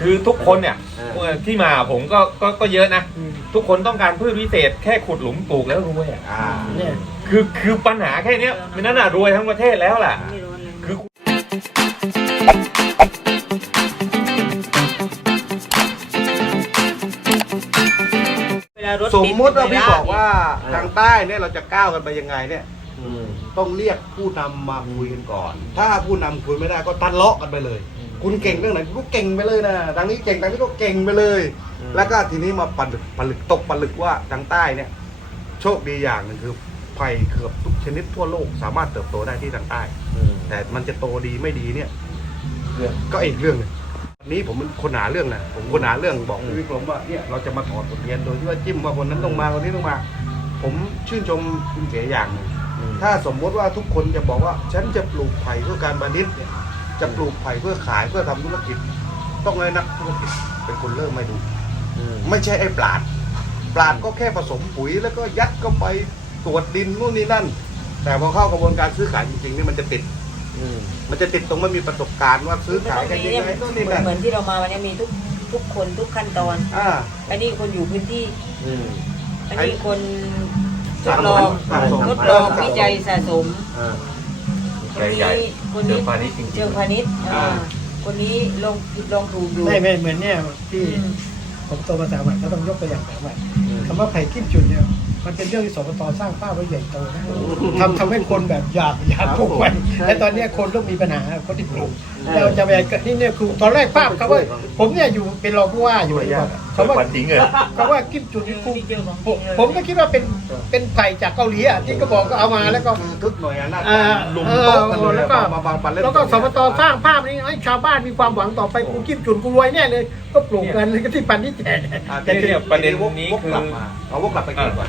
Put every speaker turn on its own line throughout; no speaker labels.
คือทุกคนเนี่ย
อ่า
เอ่อที่มาผมก็ก็ก็เยอะนะ
อืม
ทุกคนต้องการพืชวิเศษแค่ขุดหลุมปลูกแล้วรวยอะ
อ่า
เนี่ย
คือคือปัญหาแค่เนี้ยมันนั่นน่ะรวยทั้งประเทศแล้วล่ะ
ไม่ร้อนเลย
คือ
เวลารถ
สม
ติด
มุติว่าพี่
เวล
บอกว่าทางใต้เนี่ยเราจะก้าวกันไปยังไงเนี่ย
อืม
ต้องเรียกผู้นำมาคุยกันก่อน ถ้าผู้นำคุยไม่ได้ก็ทะเลาะกันไปเลย คุณเก่งเรื่องไหนคุณก็เก่งไปเลยนะทางนี้เก่งทางนี้ก็เก่งไปเลยแล้วก็ทีนี้มาผลึกผลึกตกผลึกว่าทางใต้เนี่ย โชคดีอย่างหนึ่งคือไผ่เกือบทุกชนิดทั่วโลกสามารถเติบโตได้ที่ทางใต้แต่มันจะโตดีไม่ดีเนี่ยก็อีกเรื่องหนึงวันนี้ผมเป็นคนหาเรื่องนะผมคนหาเรื่องบอกพี่วิกรมว่าเนี่ยเราจะมาถอดบทเรียนโดยที่ว่าจิ้มว่าคนนั้นต้องมาคนนี้ต้องมา ผมชื่นชมคุณเก๋อย่างหนึ่งถ้าสมมติว่าทุกคนจะบอกว่าฉันจะปลูกไผ่เพื่อการบานิชเนี่ย จะปลูกไผ่เพื่อขายเพื่อทำธุรกิจ ต้องให้นักธุรกิจเป็นคนเริ่มไม่ดู ไม่ใช่ไอ้ปราดปราดก็แค่ผสมปุ๋ยแล้วก็ยัดเข้าไปตรวจดินนู่นนี่นั่น แต่พอเข้ากระบวนการซื้อขายจริงๆนี่มันจะติดมันจะติดตรงมันมีประสบการณ์ว่าซื้อขายกันยังไงนู่นนี่
เหมือน
นั่น
เหมือนที่เรามาวันนี้มีทุกทุกคนทุกขั้นตอน
อ่า
อันนี้คนอยู่พื้นที่อัน
ไอ้
นี้คนท
สะ
ด
สม
ลอง
สะสม
ทดลองวิจัยสะสม คน
ใหญ่
นี้คน
เจอ
นี้
พาณิชย์จริงๆ
เจอพาณิชย์อ่าคนนี้ลงผิดลองถูกอยู่
ไม่ไม่เหมือนเนี่ยที่
อืม
ผมโตมาสามวันก็ต้องยกตัวอย่างสามวันคำว่าไผ่กิ้มจุนเนี่ย มันเป็นเรื่องที่สปตสร้างภาพไว้ใหญ่โตนะทำทำให้คนแบบอยากอยากปลูกมันและตอนเนี้ยคนเริ่มมีปัญหาคนที่ปลูกเราจะไปนี่เนี่ยคือตอนแรกภาพเขาว่าผมเนี่ยอยู่เป็นรองผู้ว่าอยู่ที่บอกเขาว่า
ควันทิ้งเลย
เขาว่ากิ้มจุนนี่คือ
นี่เจอของ
ผมผมก็คิดว่าเป็นเป็นไผ่จากเกาหลีอะที่ก็บอกก็เอามาแล้วก็
คือทุกหน่วยงานราช
อ่า
การลุมโต๊ะกันเลย
แล้วก็
มาบางปันเล่น
แล้วก็สปตสร้างภาพนี้ให้ชาวบ้านมีความหวังต่อไปกูกิ้มจุนกูรวยแน่เลยก็ปลูกกันเลยก็ที่ปันที่แจก
อ่า
แต่เนี่ยประเด็นนี้
วก
คือ
กลับมาเอาวกกลับไปกินก่อน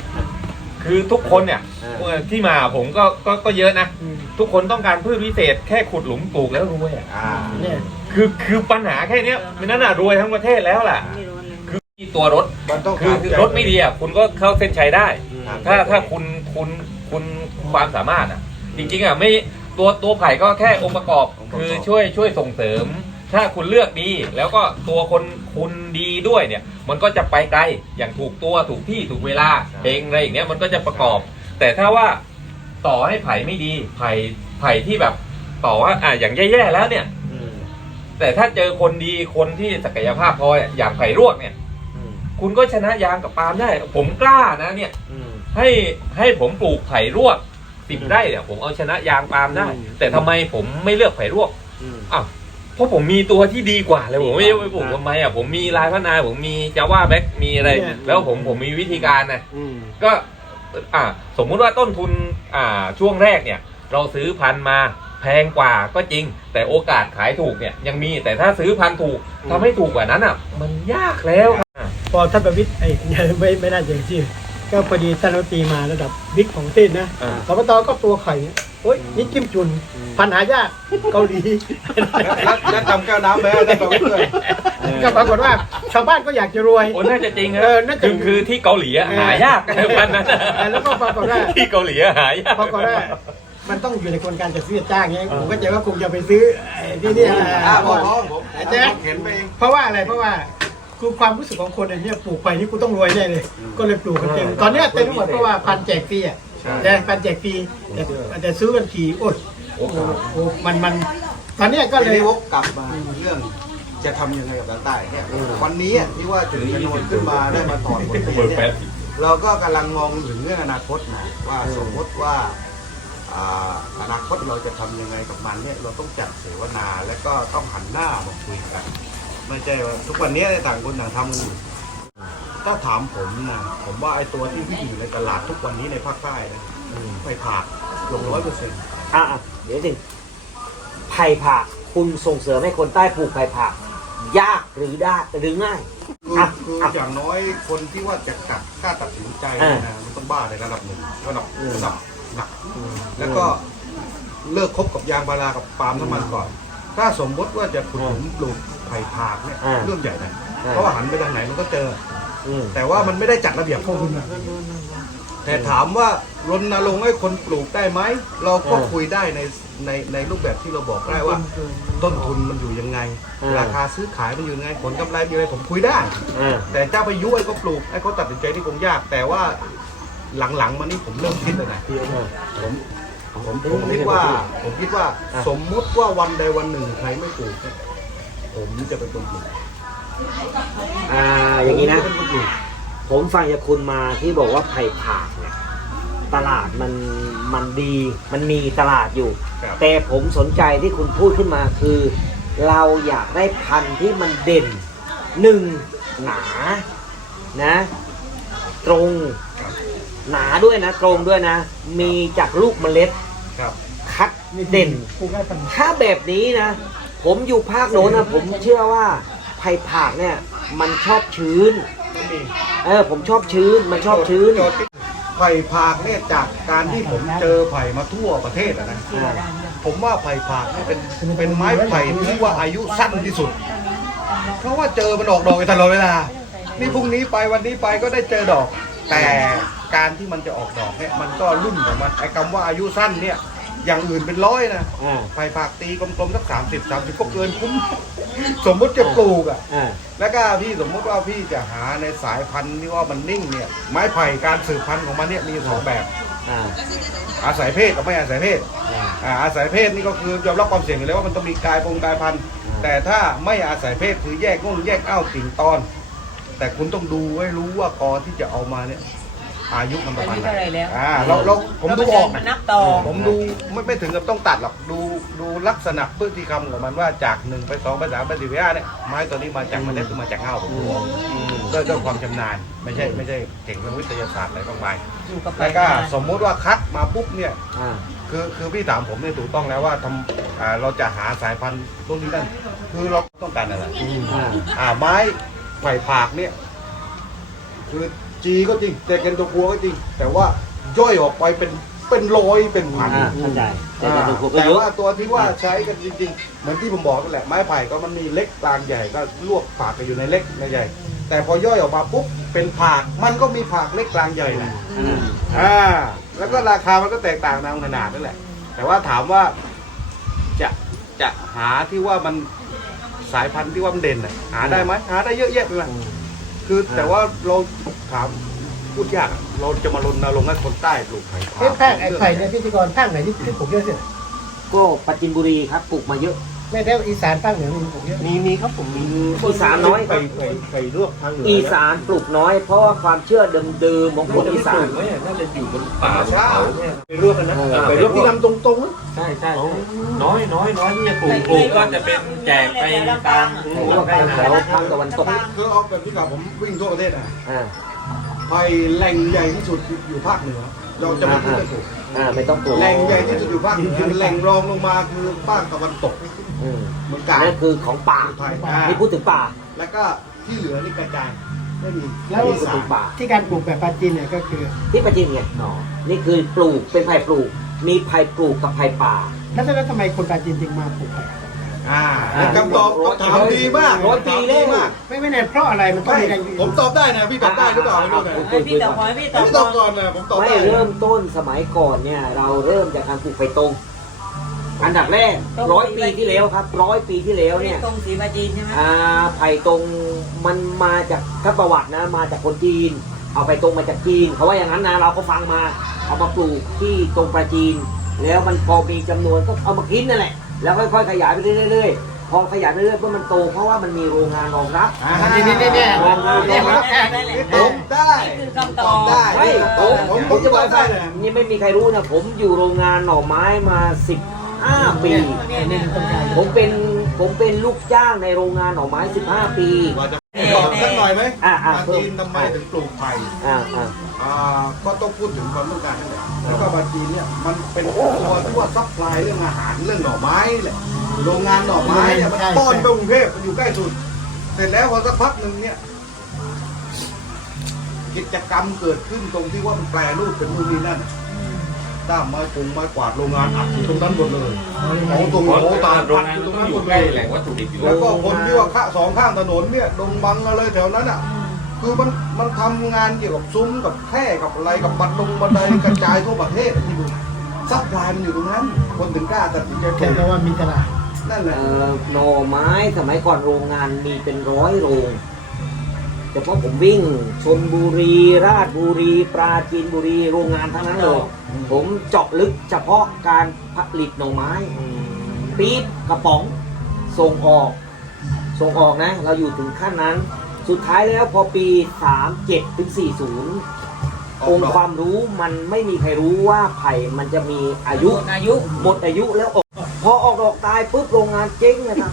คือทุกคนเนี่ย
อ่า
เอ่อที่มาผมก็ก็ก็เยอะนะ
อืม
ทุกคนต้องการพืชวิเศษแค่ขุดหลุมปลูกแล้วรวยอะ
อ่า
เนี่ย
คือคือปัญหาแค่เนี้ยมันนั่นน่ะรวยทั้งประเทศแล้วล่ะ
ไม่ร้อนเลย
คือที่ตัวรถ
มันต้อง
คือคือรถไม่ดีอะคุณก็เข้าเส้นชัยได้
ครับ
ถ้าถ้าคุณคุณคุณความสามารถอะ จริงๆอะไม่ตัวตัวไผ่ก็แค่องค์ประกอบ
องค์ประกอบ
คือช่วยช่วยส่งเสริม ถ้าคุณเลือกดีแล้วก็ตัวคนคุณดีด้วยเนี่ย มันก็จะไปไกลอย่างถูกตัวถูกที่ถูกเวลาเพลงอะไรอย่างเงี้ยมันก็จะประกอบ แต่ถ้าว่าต่อให้ไผ่ไม่ดีไผ่ไผ่ที่แบบต่อว่าอะอย่างแย่ๆแล้วเนี่ยแต่ถ้าเจอคนดีคนที่ศักยภาพพออย่างไผ่รวกเนี่ยคุณก็ชนะยางกับปาล์มได้ ผมกล้านะเนี่ยให้ให้ผมปลูกไผ่รวกสิบไร่เนี่ยผมเอาชนะยางปาล์มได้
อืม
แต่ทำไมผมไม่เลือกไผ่รวกอ้าว เพราะผมมีตัวที่ดีกว่าเลยผมไม่ได้ไปปลูกทำไมอะผมมีลายพระนายผมมีจาว่าแบ็กมีอะไรแล้วผมผมมีวิธีการนะก็อ่าสมมุติว่าต้นทุนอ่าช่วงแรกเนี่ย เราซื้อพันธุ์มาแพงกว่าก็จริง แต่โอกาสขายถูกเนี่ยยังมีแต่ถ้าซื้อพันธุ์ถูกทำให้ถูกกว่านั้นอะ มันยากแล้วอะ
พอท่านประวิตรไอ้ ไม่ไม่น่าจะอย่างที่ ก็พอดีท่านรัฐมนตรีมาระดับบิ๊กของประเทศนะ
อ่า
สปตก็ตัวไข่เนี่ยโอ้ยนี่กิ้มจุน พันหายากเกาหลี
แล้วจำแก้วน้ำไหมได้ต่อไปเลย
ก็ปรากฏว่าชาวบ้านก็อยากจะรวย
โอ้น่าจะจริง
เออน่าจะ
คือคือที่เกาหลีอะ
เออ
หายากพันธุ์นั้นอะ
แล้วก็ปรากฏว่า
ที่เกาหลีอะหายาก
ปรากฏว่ามันต้องอยู่ในกระบวนการจัดซื้อจัดจ้างไงผมก็จะว่าคงจะไปซื้อไอ้ที่นี่
อ่าบอกน้องผม
ใช่ไหม
เข็นไปเอง
เพราะว่าอะไรเพราะว่า คือความรู้สึกของคนเนี่ยปลูกไปนี่กูต้องรวยแน่เลย ก็เลยปลูกกันเต็มตอนเนี้ยเต็มไปหมดเพราะว่าพันแจกฟรีอะ
ใช่
แต่พันแจกฟรีแต่แต่ซื้อกันทีโอ้ย
โอ้โห
โอ้มันมัน ตอนเนี้ยก็
ก็
เล
เลยยวกกลับมาเรื่องจะทำยังไงกับทางใต้เนี่ยวันนี้อะที่ว่าถึงจะนวนขึ้นมาได้มาถอดบทเรียน
เบอร์แป
เนี่ย
ด
เราก็กำลังมองถึงเรื่องอนาคตนะว่าสมมติว่าอ่าอนาคตเราจะทำยังไงกับมันเนี่ยเราต้องจัดเสวนาและก็ต้องหันหน้ามาคุยกัน ไม่ใช่ว่าทุกวันนี้ต่างคนต่างทำกันอยู่ถ้าถามผมนะผมว่าไอ้ตัวที่วิ่งอยู่ในตลาดทุกวันนี้ในภาคใต้นะไปผ่าลงร้อยเปอร์เซ็นต์
อะอะเดี๋ยวสิไผ่ผักคุณส่งเสริมให้คนใต้ปลูกไผ่ผักยากหรือได้หรือง่าย
คือ
อะ
คือ
อะ
อย่างน้อยคนที่ว่าจะกัดกล้าตัดสินใจ
อ่า
นะมันต้องบ้าในระดับหนึ่งระดับ
อืม
ระดับหนักแล้วก็เลิกคบกับยางพารากับปาล์มน้ำมันก่อน ถ้าสมมติว่าจะขุดหลุมปลูก ไผ่ผากเนี่ย
อ่า
เรื่องใหญ่นะ
อ่า
เพราะว่าหันไปทางไหนมันก็เจอ
อืม
แต่ว่ามันไม่ได้จัดระเบียบ
ขอบคุณมาก
แต่ถามว่ารณรงค์ให้คนปลูกได้ไหม เราก็คุยได้ในในในรูปแบบที่เราบอกได้ว่า ต้นทุนมันอยู่ยังไง ราคาซื้อขายมันอยู่ยังไงผลกำไรมีอะไรผมคุยได้
อ่า
แต่เจ้าไปยุให้เขาปลูกให้เขาตัดสินใจที่คงยาก แต่ว่าหลังๆมานี่ผมเริ่มคิดแล้วนะผมผมผมคิดว่า ผมคิดว่า
อะ
สมมุติว่าวันใดวันหนึ่งใครไม่ปลูกเนี่ย ผมจะเป็นคนปลูก
อ่าอย่างนี้นะ
ผมจเป็นคนปลูก
ผมฟังจากคุณมาที่บอกว่าไผ่ผากเนี่ยตลาดมันมันดี มันมีตลาดอยู่
ครับ
แต่ผมสนใจที่คุณพูดขึ้นมาคือ เราอยากได้พันธุ์ที่มันเด่นหนึ่งหนานะ ตรง
ครับ
หนาด้วยนะ ตรงด้วยนะ มีจากลูกเมล็ด
ครับ
คัดเด่น
ปลูกได้ปัญหา
ถ้าแบบนี้นะ ผมอยู่ภาคโน้นนะผมเชื่อว่าไผ่ผากเนี่ย มันชอบชื้น
ไม่มี
เออผมชอบชื้นมันชอบชื้น
โจทย์ที่ไผ่ผากเนี่ยจากการที่ผมเจอไผ่มาทั่วประเทศอะนะ
อ่า
ผมว่าไผ่ผากเนี่ยเป็นเป็นไม้ไผ่ที่ว่าอายุสั้นที่สุด เพราะว่าเจอมันออกดอกอยู่ตลอดเวลา นี่พรุ่งนี้ไปวันนี้ไปก็ได้เจอดอก แต่การที่มันจะออกดอกเนี่ยมันก็รุ่นของมันไอ้คำว่าอายุสั้นเนี่ย อย่างอื่นเป็นร้อยนะ
อ่า
ไผ่ผากตีกลมๆสักสามสิบสามสิบก็เกินคุ้ม สมมติจะปลูกอะ
อ่า
แล้วก็พี่สมมติว่าพี่จะหาในสายพันธุ์ที่ว่ามันนิ่งเนี่ย ไม้ไผ่การสืบพันธุ์ของมันเนี่ยมีสองแบบ
อ่า
อาศัยเพศกับไม่อาศัยเพศ
อ่า
อ่าอาศัยเพศนี่ก็คือยอมรับความเสี่ยงอยู่แล้วว่ามันต้องมีกายปงกายพันธุ์
อืม
แต่ถ้าไม่อาศัยเพศคือแยกง่งแยกอ้าวกิ่งตอน แต่คุณต้องดูให้รู้ว่า กอที่จะเอามาเนี่ย อายุมันประมาณ
อายุ
ไหน
เท่าไหร่แล้ว
อ่าเราเราผมดูออก
มัน
นะ
นับต่อ
ผมดูไม่ไม่ถึงกับต้องตัดหรอกดูดูลักษณะพฤติกรรมของมันว่าจากหนึ่งไปสองไปสามไปสี่ไปห้าเนี่ยไม้ตัวนี้มาจากเมล็ดหรือมาจากเง่าผมดูออกด้วยด้วยความชำนาญไม่ใช่ไม่ใช่เก่งทางวิทยาศาสตร์อะไรมากมาย
อยู่กับไป
แล้วก็สมมุติว่าคัดมาปุ๊บเนี่ย
อ่า
คือคือพี่ถามผมเนี่ยถูกต้องแล้วว่าทำอ่าเราจะหาสายพันธุ์ต้นนี้นั่นคือเราต้องการอะไร
อ่า
อ่าไม้ไผ่ผากเนี่ย คือ จีก็จริงแต่เกนตัวพัวก็จริง แต่ว่าย่อยออกไปเป็นเป็นร้อยเป็นพัน
อ่าเข้าใจแต่
อ่า
ตัวผมก็
แต่
เยอะ
ว่าตัวที่ว่าใช้กันจริงๆ เหมือนที่ผมบอกนั่นแหละไม้ไผ่ก็มันมีเล็กกลางใหญ่ก็ลวกผากกันอยู่ในเล็กในใหญ่ แต่พอย่อยออกมาปุ๊บเป็นผากมันก็มีผากเล็กกลางใหญ่นะ
อ่า
อ่า แล้วก็ราคามันก็แตกต่างตามขนาดนั่นแหละ แต่ว่าถามว่าจะจะหาที่ว่ามันสายพันธุ์ที่ว่ามันเด่นน่ะหาได้ไหมหาได้เยอะแยะไปหมด คือแต่ว่าเราถามพูดยากอะเราจะมารณรงค์ให้คนใต้ปลูกไผ่
เอ๊ะภาคไอ้ไผ่เนี่ยพิธีกรภาคไหนที่ที่ปลูกเยอะที่สุด
ก็ปัจจินบุรีครับปลูกมาเยอะ
ไม่ได้อีสานภาคเหนือมีปลูกเยอะ
มีมีครับผมมี
อีสานน้อย
ไปไปไปลวกทางเหนือ
อี
อี
สานปลูกน้อยเพราะว่าความเชื่อเดิมๆของคนอีสาน
น่าจะอยู่บนป่าบนเขาเนี่ย
ไปลวกกันนะ
เออ
ไปลวกที่ลำตรงๆนะ
ใช่ใช่น้อยน้อยน้อยที่จะปลูกปลูกก็จะเป็นแจกไปตาม
พวกแถวภาคตะวันตก
คือเอาแบบที่กับผมวิ่งทั่วประเทศนะ
อ่า
ไผ่แหล่งใหญ่ที่สุดอยู่ภาคเหนือ เราจะไม่พูดเรื่องปลูก
อ่าไม่ต้องปลูก
แหล่งใหญ่ที่สุดอยู่ภาคเหนือแหล่งรองลงมาคือภาคตะวันตก
อืม
เมืองกาญ
นั่นคือของป่า
ไทยอ่า
นี่พูดถึงป่า
แล้วก็ที่เหลือนี่กระจาย ไม่มี
แล้ว
พู
อี
ด
สา
ถึ
น
งป่า
ที่การปลูกแบบปลาจีนเนี่ยก็คือ
ที่ปัจจินไงนี่คือปลูกเป็นไผ่ปลูก มีไผ่ปลูกกับไผ่ป่า
แล้วแล้วทำไมคนปลาจีนจึงมาปลูกไผ่
อ่าแล้วคำตอบคำถามดีมาก
ร้อยปี
คำถาม
แล้
ดี
ว
มาก
ไม่ไม่แน่เพราะอะไรมันต้อง
ไม่
มีแรง
ผมตอบได้นะพี่ตอบได้หรือเปล่าไม่รู้นะ
ให้พี่ตอบขอให้พี่ตอบ
พี่ต
ก่
อ
อบน
ก่อนนะผมตอบ
ไม่
ได้
เริ่มต้นสมัยก่อนเนี่ย เราเริ่มจากการปลูกไผ่ตรง อันดับแรกร้อยปีที่แล้วครับร้อยปีที่แล้วเนี่ย
ตรงสีปลาจีนใช่ไหม
อ่าไผ่ตรงมันมาจากถ้าประวัตินะ มาจากคนจีน เอาไผ่ตรงมาจากจีนเขาว่าอย่างนั้นนะเราก็ฟังมา เอามาปลูกที่ตรงปราจีน แล้วมันพอมีจำนวนก็เอามากินนั่นแหละแล้วค่อยๆขยายไปเรื่อยๆพอขยายไปเรื่อยๆเพื่อมันโตเพราะว่ามันมีโรงงานรองรับ
อ่า
นี่นี่นี่นี่นี่มัน
ได้แหละ
ผมได้
นี่คือคำต
ต
อ
อบบได้
ไม่
ผ
ผมม
ผม
ผมจะบอก
ได้
ให้ฟัง
เลย
นี่ไม่มีใครรู้นะผมอยู่โรงงานหน่อไม้มา 15 ปี ผมเป็นผมเป็นลูกจ้างในโรงงานหน่อไม้ 15 ปี
ว่าจะตอบสักหน่อยไหม
อ่าอ่า
บาจีนทำไมถึงปลูกไผ่
อ่าอ่า
อ่าก็ต้องพูดถึงความต้องการนั่นแหละแล้วก็บาจีนเนี่ยมันเป็นตัวที่ว่าซัพพลายเรื่องอาหารเรื่องหน่อไม้แหละโรงงานหน่อไม้เนี่ยมันป้อนไปกรุงเทพมันอยู่ใกล้สุด เสร็จแล้วพอสักพักหนึ่งเนี่ย กิจกรรมเกิดขึ้นตรงที่ว่ามันแปลรูปเป็นนู่นนี่นั่น ด้ามไม้กงไม้กวาดโรงงานอัดอยู่ตรงนั้นหมดเลยของตรงโหตา
โรง
อัด
งาน
อยู่ตรงนั้น
อ
หม
ยู่
ด
ใก
เล
ล้
ย
แหล่งวัตถุดิบอยู่
แล้วก็คนที่ว่าข้าสองข้างถนนเนี่ยดงบังอะไรแถวนั้นอะ คือมันมันทำงานเกี่ยวกับซุ้มกับแค่กับอะไรกับบันดงบันไดกระจายทั่วประเทศที่ดูซัพพลายมันอยู่ตรงนั้น คนถึงกล้าตัดสินใจป
แค่
ลูก
เพราะว่ามีตลาด
นั่นแหละ
เอ่อหน่อไม้สมัยก่อนโรงงานมีเป็นร้อยโรง แต่พอผมวิ่งชนบุรี ราชบุรี ปราจีนบุรีโรงงานทั้งนั้นเลยผมเจาะลึกเฉพาะการผลิตหน่อไม้ ปี๊บกระป๋องส่งออก ส่งออกนะ เราอยู่ถึงขั้นนั้น สุดท้ายแล้วพอปี 37ถึง40 องค์ความรู้มันไม่มีใครรู้ว่าไผ่มันจะมีอายุ
อายุ
หมดอายุแล้วออก พอออกดอกตายปุ๊บโรงงานเจ๊งนะครับ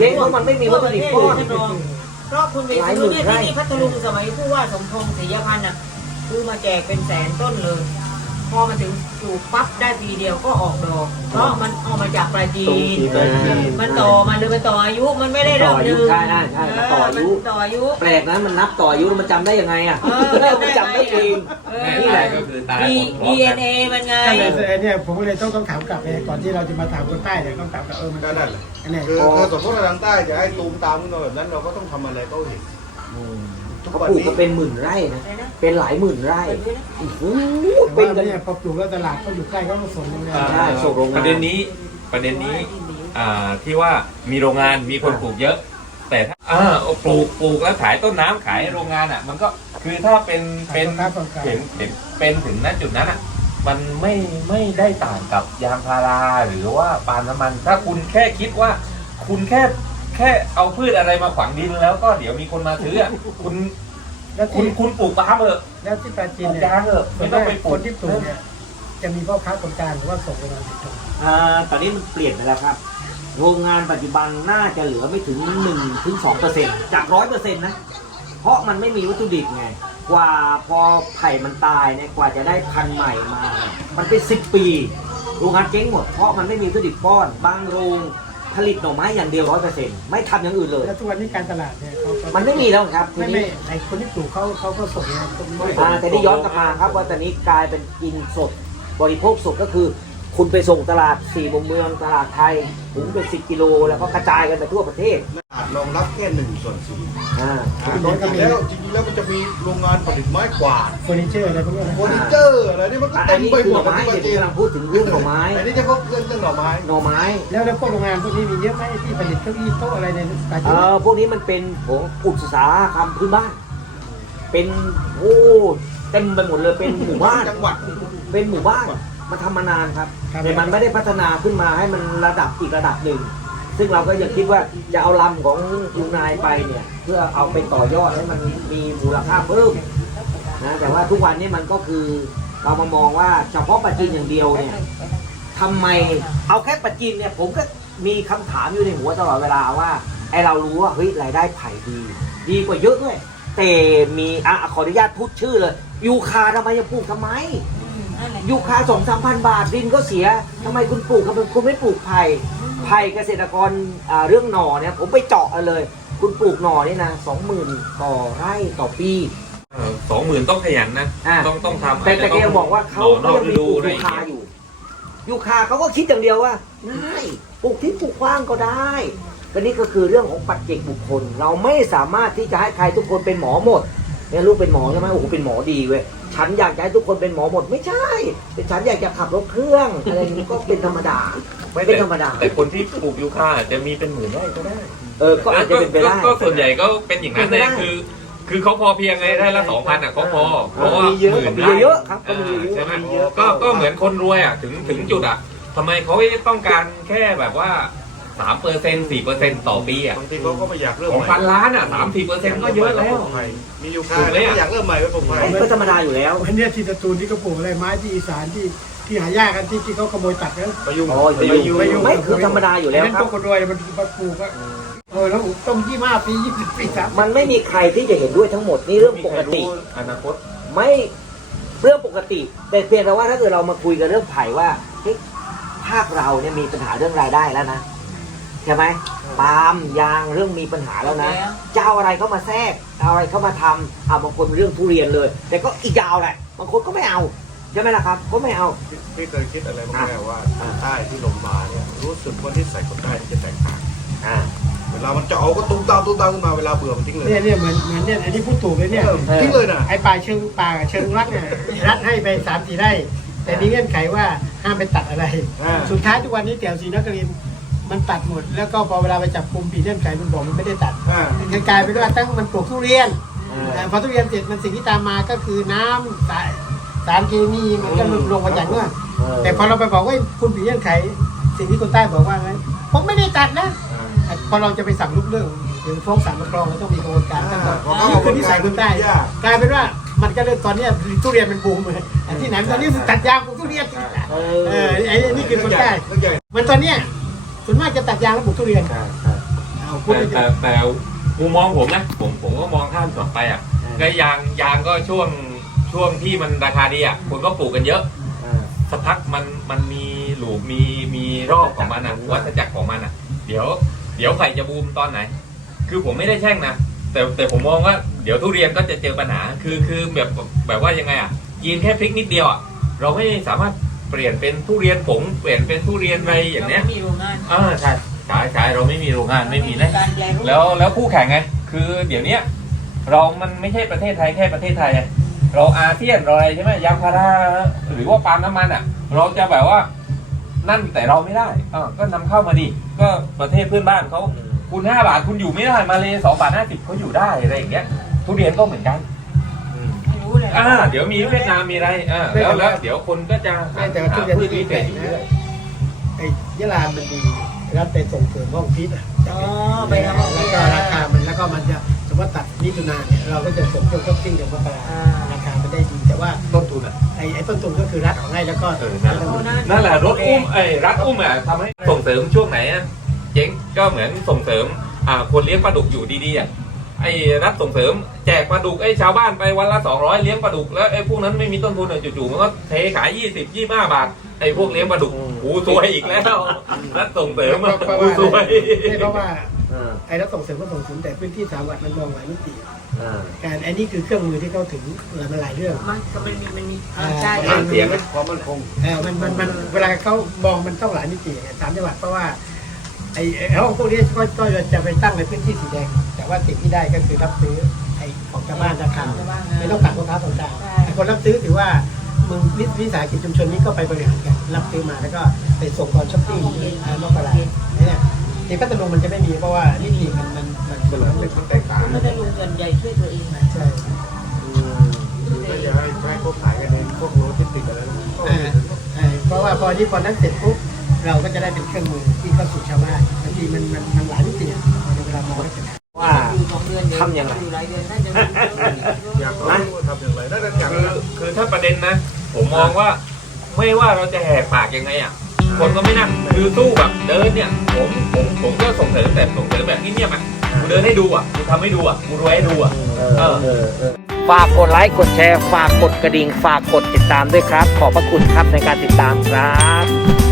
เจ๊งเพราะมันไม่มีวัตถุดิบก้อน
เพ ราะคุณเบสรู้เนี่ยที่นี่พัทลุงสมัยผู้ว่าสมพงษ์ศรียพันธ์น่ะ คือมาแจกเป็นแสนต้นเลยพ อมาถึงปลูกปั๊บได้ปีเดียวก็ออกดอก เพราะมันออกมาจากปลายจีน มันต่อมันเลยมันต่ออายุมันไม่ได้เริ่มหนึ่ง
ใช่ใช่ใช่มันต่ออายุ
เมันต่ออายุ
แปลกนะมันนับต่ออายุแล้วมันจำได้ยังไงอะ
เออ
มันจำได้เอง
เออ
นี่แหละก็คือตาย
ดี
พร้อมๆกัน
DNA มันไง
ก็เลยไอ้เนี่ยผมก็เลยต้องต้องถามกลับไปก่อนที่เราจะมาถามคนใต้เนี่ยต้องถามกลับเออมัน
ก็นั่นแหละ
อันเนี้ย
คือคือสมมติเราทางใต้จะให้ตูมตามขึ้นมาแบบนั้นเราก็ต้องทำอะไรก็เห็นทุก
เขา
วัน
ปลูก
นี้
กันเป็นหมื่นไร่นะ
อะไรนะ
เป็นหลายหมื่นไร่โอ้โหเป็
เป็นน
กัน
เนี่ยพอปลูกแล้วตลาดก็อยู่ใกล้ก็มาส่งโรงงาน
ใช่ส่งโรงงาน
ประเด็นนี้ประเด็นนี้อ่าที่ว่ามีโรงงานมีคนปลูกเยอะ แต่ถ้าอ่าปลูกปลูกแล้วขายต้นน้ำขายให้โรงงานอะ มันก็คือถ้าเป็นเป็น
ครับครับ
เห็นเห็นเป็นถึงณจุดนั้นอะ มันไม่ไม่ได้ต่างกับยางพาราหรือว่าปาล์มน้ำมัน ถ้าคุณแค่คิดว่า คุณแค่ แค่เอาพืชอะไรมาขวางดินแล้วก็เดี๋ยวมีคนมาซื้ออะคุณ
แล้ว
คุณ
ที่
คุณปลูกปาล์มเถอะ
แล้วที่ปรา
ป
จี
ลู
น
ก
เนี่ย
ยางเถอะไม่ต้องไปปลู
ค
ก
นที่ปลูกเนี่ยจะมีพ่อค้าคนกลางหรือว่าส่งไปมาถึง
อ่าตอนนี้มันเปลี่ยนไปแล้วครับ โรงงานปัจจุบันน่าจะเหลือไม่ถึง1ถึง2เปอร์เซ็นต์จากร้อยเปอร์เซ็นต์นะ เพราะมันไม่มีวัตถุดิบไง กว่าพอไผ่มันตายเนี่ยกว่าจะได้พันธุ์ใหม่มา มันเป็นสิบปี โรงงานเจ๊งหมดเพราะมันไม่มีวัตถุดิบป้อน บางโรง ผลิตหน่อไม้อย่างเดียวร้อยเปอร์เซ็นต์ไม่ทำอย่างอื่นเลย
แล้วทุกวันนี้การตลาดเนี่ยเขาก็
มันไม่มีแล้วครับที
ไม่
นี้
ไม่ไอคนที่ปลูกเขาเขาก็ส่งเนี่ยไม่
อ่าแต่นี่ย้อนกลับมาครับว่าตอนนี้กลายเป็นกินสดบริโภคสดก็คือ คุณไปส่งตลาดสี่มุมเมืองตลาดไทยถุงเป็นสิบกิโล แล้วก็กระจายกันไปทั่วประเทศ
อาจรองรับแค่หนึ่งส่วนสี่
อ่า
จริงๆแล้วจริงๆแล้วมันจะมีโรงงานผลิตไม้กวาด
เฟอร์นิเจอร์อะไรพวกนี้นะ
เฟอร์นิเจอร์อะไรนี่มันก็
อั
เต็
น
ม
นี้
ไป
คือ
ห
ห
ม
น่
ด
อไม้
ที่ประ
เดี๋ยว
เทศ
กำลังพูดถึงเรื่องหน่อไม้
อันนี้เฉพาะเรื่องเรื่องหน่อไม้
หน่อไม้
แล้วแล้วพวกโรงงานพวกนี้มีเยอะไหมที่ผลิตเก้าอี้โต๊ะอะไรในปรา
เอ
จีน
อพวกนี้มันเป็นของอุตสาหกรรมพื้นบ้าน เป็นโอ้เต็มไปหมดเลยเป็นหมู่บ้าน
จังหวัด
เป็นหมู่บ้าน มันทำมานานครับ แต่มันไม่ได้พัฒนาขึ้นมาให้มันระดับอีกระดับหนึ่ง ซึ่งเราก็ยังคิดว่าจะเอาลำของลุงนายไปเนี่ย เพื่อเอาไปต่อยอดให้มันมีมูลค่าเพิ่มนะแต่ว่าทุกวันนี้มันก็คือเรามามองว่าเฉพาะปัจจินอย่างเดียวเนี่ยทำไมเอาแค่ปัจจินเนี่ย ผมก็มีคำถามอยู่ในหัวตลอดเวลาว่าไอเรารู้ว่าเฮ้ยรายได้ไผ่ดี ดีกว่าเยอะด้วยแต่มีอะขออนุญาตพูดชื่อเลยยูคาทำไมจะปลูกทำไม ยูคาสองสามพันบาทดินก็เสียทำไมคุณปลูกทำไมคุณไม่ปลูกไผ่ไผ่เกษตรกรอ่าเรื่องหน่อเนี่ยผมไปเจาะเอาเลย คุณปลูกหน่อนี่นะสองหมื่นต่อไร่ต่อปี
สองหมื่นต้องขยันนะ
อ่า
ต้องต้องทำ
แต่แต่แกยังบอกว่าเขา
หน่อนอก
ยัง
ฤ
มี
ดู
ปลูก
อะไร
ยู
อย่าง
คา
เงี้ย
อยู่ยูคาเขาก็คิดอย่างเดียวว่าได้ปลูกที่ปลูกกว้างก็ได้ก็นี่ก็คือเรื่องของปัจเจกบุคคล เราไม่สามารถที่จะให้ใครทุกคนเป็นหมอหมดเนี่ยลูกเป็นหมอใช่ไหมโอ้โหเป็นหมอดีเว้ย ฉันอยากจะให้ทุกคนเป็นหมอหมดไม่ใช่แต่ฉันอยากจะขับรถเครื่องอะไรอย่างนี้ก็เป็นธรรมดา
ไม่
เป็น
แต่
ธรรมดา
แต่คนที่ปลูกยูคาอาจจะมีเป็นหมื่นไร่ก็ได้
เออก็อาจจะเป็นไปได้
ก็ก็ส่วนใหญ่ก็เป็นอย่างนั้น
เป็น
เล
ไป
ย
ได้
คือ คือเขาพอเพียงไงได้ละสองพันอะเขาพอเพราะว่า
มีเยอะ
หมื่น
มี
ไร่
เยอะครับก็มีเยอะ
ใช่ไหม
มีเยอะ
ก็ก็เหมือนคนรวยอะถึงถึงจุดอะทำไมเขาต้องการแค่แบบว่า สามเปอร์เซ็นต์สี่เปอร์เซ็นต์ต่อปีอะ
บางทีเขาก็ไม่อยากเริ่ม
ของ
ใหม่
พันล้านอะสามสี่เปอร์เซ็นต์ก็เยอะแล้ว
มีอยู่ค่า
ถูกไหม
แล้ว
อะ
ก็อยากเริ่มใหม่ไว้ปลูกไผ่
ก็ธรรมดาอยู่แล้ว
วันเนี้ยที่สตูลที่เขาปลูกอะไรไม้ที่อีสานที่ที่หายากกันที่ที่เขาขโมยตัดกัน
ประยุง
อ๋อประยุง
ประยุง
ไม่คือธรรมดาอยู่แล้ว
นั่น
ค
พ
รั
ว
บ
กคนรวยมันมาปลูกอะเออแล้วต้องยี่ห้าปียี่สิบปีสาม
มันไม่มีใครที่จะเห็นด้วยทั้งหมดนี่เรื่องปกติ
อนาคต
ไม่เรื่องปกติ แต่เพียงแต่ว่าถ้าเกิดเรามาคุยกันเรื่องไผ่ว่าเฮ้ยภาคเราเนี่ยมีปัญหาเรื่องรายได้แล้วนะ ใช่ไหมปาล์มยางเรื่องมีปัญหาแล้วนะจะเอาอะไรเข้ามาแทรกเอาอะไรเข้ามาทำเอาบางคนเรื่องทุเรียนเลย แต่ก็อีกยาวแหละบางคนก็ไม่เอาใช่ไหมล่ะครับ ก็ไม่เอา
พี่เคยคิดอะไรบ้างไหมว่าใต้ที่ลงมาเนี่ยรู้สึกว่าที่ใส่คนใต้จะแตกต่าง
อ่า
เวลามันจะเอาก็ตุ้มตามตุ้มตามขึ้นมาเวลาเบื่อมันทิ้งเลย
เนี่ยเนี่ยเหมือนเหมือนเนี่ยอันนี้พูดถูกเลยเนี่ย
เออทิ้งเลยนะ
ไอ้ป่าเชิงป่าเชิงรักเนี่ยรัฐให้ไปสามสี่ไร่แต่มีเงื่อนไขว่าห้ามไปตัดอะไร
อ่า
สุดท้ายทุกวันนี้แถวศรีนครินทร์ มันตัดหมด แล้วก็พอเวลาไปจับกลุ่มปีเงื่อนไขมันบอกมันไม่ได้ตัด
อ่า
มันกลายเป็นว่าตั้งมันปลูกทุเรียน
อ่า
เอ่อพอทุเรียนเสร็จมันสิ่งที่ตามมาก็คือน้ำสารสารเคมีมันก็ลดลงมาจากเมื่อแต่พอเราไปบอกว่าคุณปีเงื่อนไข สิ่งที่คนใต้บอกว่าไงผมไม่ได้ตัดนะพอเราจะไปสั่งลูกเรื่องหรือฟ้องศาลปกครองเราต้องมีกระบวนการขั้นตอน
อ่า
นี่คือนิสัยคนใต้
ยาก
กลายเป็นว่ามันก็เลยตอนเนี้ยทุเรียนมันบูมเลยอันที่ไหนตอนนี้คือตัดยางปลูกทุเรียน
เอ
เอ
อ
อไอ้นี่คือคนใต้
เรื่องใหญ่
เหมันตอนเนี้ย ส่วนมากจะตัดยางแล้วปลูกทุเรียน
ใช่ใช่
เอาพูด
แต่
ไปเถ
แต่
อะ
แต่มุมมองผมนะผมผมก็มองข้ามต่อไปอะก็ยางยางก็ช่วงช่วงที่มันราคาดีอะคนก็ปลูกกันเยอะ
อ่า
สักพักมันมันมีหลูกมีมีรอบของมันนะวัฏจักรของมันอะเดี๋ยว เดี๋ยวไข่จะบูมตอนไหน คือผมไม่ได้แช่งนะแต่แต่ผมมองว่าเดี๋ยวทุเรียนก็จะเจอปัญหาคือคือแบบแบบว่ายังไงอะกินแค่พริกนิดเดียวอะเราไม่สามารถ เปลี่ยนเป็นทุเรียนผงเปลี่ยนเป็นทุเรียนอะไรอย่างเนี้ย
รไม่มีโรงงาน
อ่าใช่ใช่ใช่เราไม่มีโรงงานไม่มีนะ
การแปรรูป
แล้วแล้วคู่แข่งไงคือเดี๋ยวเนี้ยเรามันไม่ใช่ประเทศไทยแค่ประเทศไทยไงเราอาเซียนเราอะไรใช่ไหมยางพาราหรือว่าปาล์มน้ำมันอะ เราจะแบบว่านั่นแต่เราไม่ได้อ่าก็นำเข้ามาดิก็ประเทศเพื่อนบ้านเขาคุณห้าบาทคุณอยู่ไม่ได้มาเลยสองบาทห้าสิบเขาอยู่ได้อะไรอย่างเงี้ยทุเรียนก็เหมือนกัน
ไม่รู้เลย
อ่าเดี๋ยวมีเวียดนามมีอะไรอ่าแล้วแล้วเดี๋ยวคนก็จะหา
แต่ว่าทุเรียน
พืช
ที่
พิ
ดี
เศ
แปล
ษ
ก
อยู่
นะ
เรื่อย
ไอ้ยะลามันดีรับไปส่งเสริมห้องพิษอะ
อ๋อไปทำเอา
แล้วก็ราคามันแล้วก็มันจะสมมติตัดมิถุนาเนี่ยเราก็จะส่งเครื่องควบซิ่งกับมกรา
อ่า
ราคามันได้ดีแต่ว่า
ต้นทุนอะ
ไอ้ไอ้ต้นทุนก็คือรัฐของให้แล้วก็
เออนั่นแหละนั่นแหละรถอุ้มไอ้ยรัฐอุ้มอะทำให้ส่งเสริมช่วงไหนอะเจ๊งก็เหมือนส่งเสริมอ่าคนเลี้ยงปลาดุกอยู่ดีๆอะ ไอ้รัฐส่งเสริมแจกปลาดุกไอ้ชาวบ้านไปวันละ200เลี้ยงปลาดุกแล้วไอ้พวกนั้นไม่มีต้นทุนอะจู่ๆมันก็เทขาย20 25บาทไอ้พวกเลี้ยงปลาดุกกูซวยอีกแล้วรัฐส่งเสริมอะกูซวย
ไม่เพราะว่า
อ่า
ไอ้รัฐส่งเสริมก็ส่งเสริมแต่พื้นที่สามวัดมันมองหลายมิติ
อ่า
การไอ้นี่คือเครื่องมือที่เข้าถึงมันหลายเรื่อง
มันก็มันมีมันมี
อ่า
ใช่
ฟังเสียงไหม
ความมั่นคง
เออมันมันมันเวลาเขามองมันต้องหลายมิติไงสามจังหวัดเพราะว่า ไอ้ไอ้ห้องพวกนี้ก็ก็จะไปตั้งในพื้นที่สีแดง แต่ว่าสิ่งที่ได้ก็คือรับซื้อไอ้ของชาวบ้านราคาไม่ต้องตัดราคาต่างๆไอ้คนรับซื้อถือว่ามึงวิวิสาหกิจชุมชนนี้ก็ไปบริหารกันรับซื้อมาแล้วก็ไปส่งตอนช้อปปิ้งอ่านอกตลาดเนี่ยที่พัทลุงมันจะไม่มีเพราะว่านิติมันมันมัน
มัน
มัน
เป็
เป็นน
แตกต่าง
ก็จะลุงเงินใหญ่ช่วยตัวเองนะ
ใช่
ไม่อยากให้ให้พวกขายกันเองพวกโลจิสติกอะไรนั่น
เออเออเพราะว่าพอที่พอนั้นเสร็จปุ๊บ เราก็จะได้เป็นเครื่องมือที่เข้าสู่ชาวบ้านบางทีมันมันมันหลายมิติอะในเวลามองไม่เน
ว่า
อยู่สองเดือนเดี๋ว
ทำยังไง
อย่ายเดือ
ยากรู้ว่าทำอย่างไรน่าจะอยาก
คือคือถ้าประเด็นนะ ผมมองว่าไม่ว่าเราจะแหกปากยังไงอะ คนก็ไม่นั่งคือสู้แบบเดินเนี่ย ผมผมผมก็ส่งเสริมแบบส่งเสริมแบบเงียบๆอะกูเดินให้ดูอะกูทำให้ดูอะกูรวยให้ดูอะ
เออ ฝากกดไลค์กดแชร์ ฝากกดกระดิ่ง ฝากกดติดตามด้วยครับ ขอบพระคุณครับในการติดตามครับ